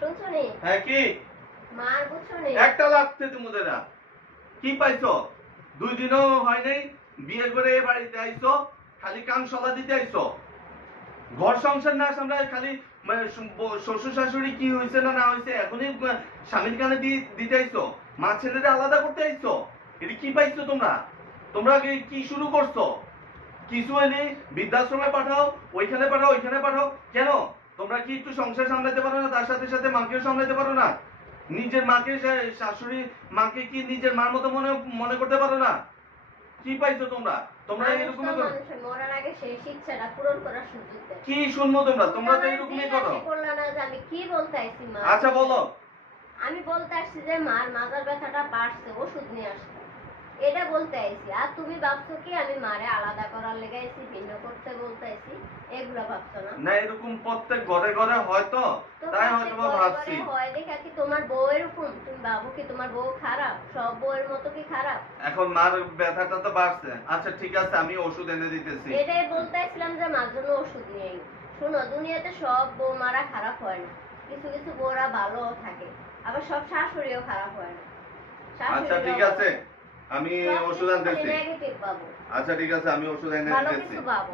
শুনছনি? হ্যাঁ কি মার বুঝছনি? একটা লাগতে তোমাদের না কি পাইছো 2 দিনও হয় নাই বিয়ে করে এ বাড়িতে আইছো খালি কান সলা দিতে আইছো ঘর সংসার না আমরা খালি শ্বশুর শাশুড়ি কি হয়েছে না না হয়েছে এখনই স্বামীর কানে দিতে আইছো মা ছেলেরা আলাদা করতে আইছো এটা কি পাইছো তোমরা তোমরা কি শুরু করছো কিছু হয়নি বৃদ্ধাশ্রমে পাঠাও ওইখানে পাঠাও ওইখানে পাঠাও কেন তোমরা কি একটু সংসার সামলাতে পারো না তার সাথে সাথে মাকেও সামলাতে পারো না নিজের মাকে শাশুড়ি মাকে কি নিজের মার মতো মনে করতে পারো না কি পাইছো তোমরা তোমরা এরকম মরার আগে সেই ইচ্ছাটা পূরণ করার সুযোগ দেয় কি শুনবো তোমরা তো এরকমই করো বললা না যে আমি কি বলতে আইছি মা আচ্ছা বলো আমি বলতে আসছি যে মার মাজার ব্যথাটা বাড়ছে ওষুধ নিয়ে আসতে এটা বলতে আইছি আর তুমি ভাবছো কি আমি মারে আলাদা করার লেগে আইছি ভিন্ন করতে বলতে আইছি এগুলা ভাবছো না না এরকম প্রত্যেক ঘরে ঘরে হয়তো তাই হয়তো ভাবছি হয় দেখা কি তোমার বউ এরকম তুমি ভাবো কি তোমার বউ খারাপ সব বউয়ের মতো কি খারাপ এখন মার ব্যথাটা তো বাড়ছে আচ্ছা ঠিক আছে আমি ওষুধ এনে দিতেছি এটাই বলতে আসছিলাম যে মার জন্য ওষুধ নিয়ে আই শুনো দুনিয়াতে সব বউ মারা খারাপ হয় না কিছু কিছু বউরা ভালো থাকে আবার সব শাশুড়িও খারাপ হয় না আচ্ছা ঠিক আছে আমি ওষুধ আনতেছি নেগেটিভ পাবো আচ্ছা ঠিক আছে আমি ওষুধ এনে ভালো দিতেছি কিছু পাবো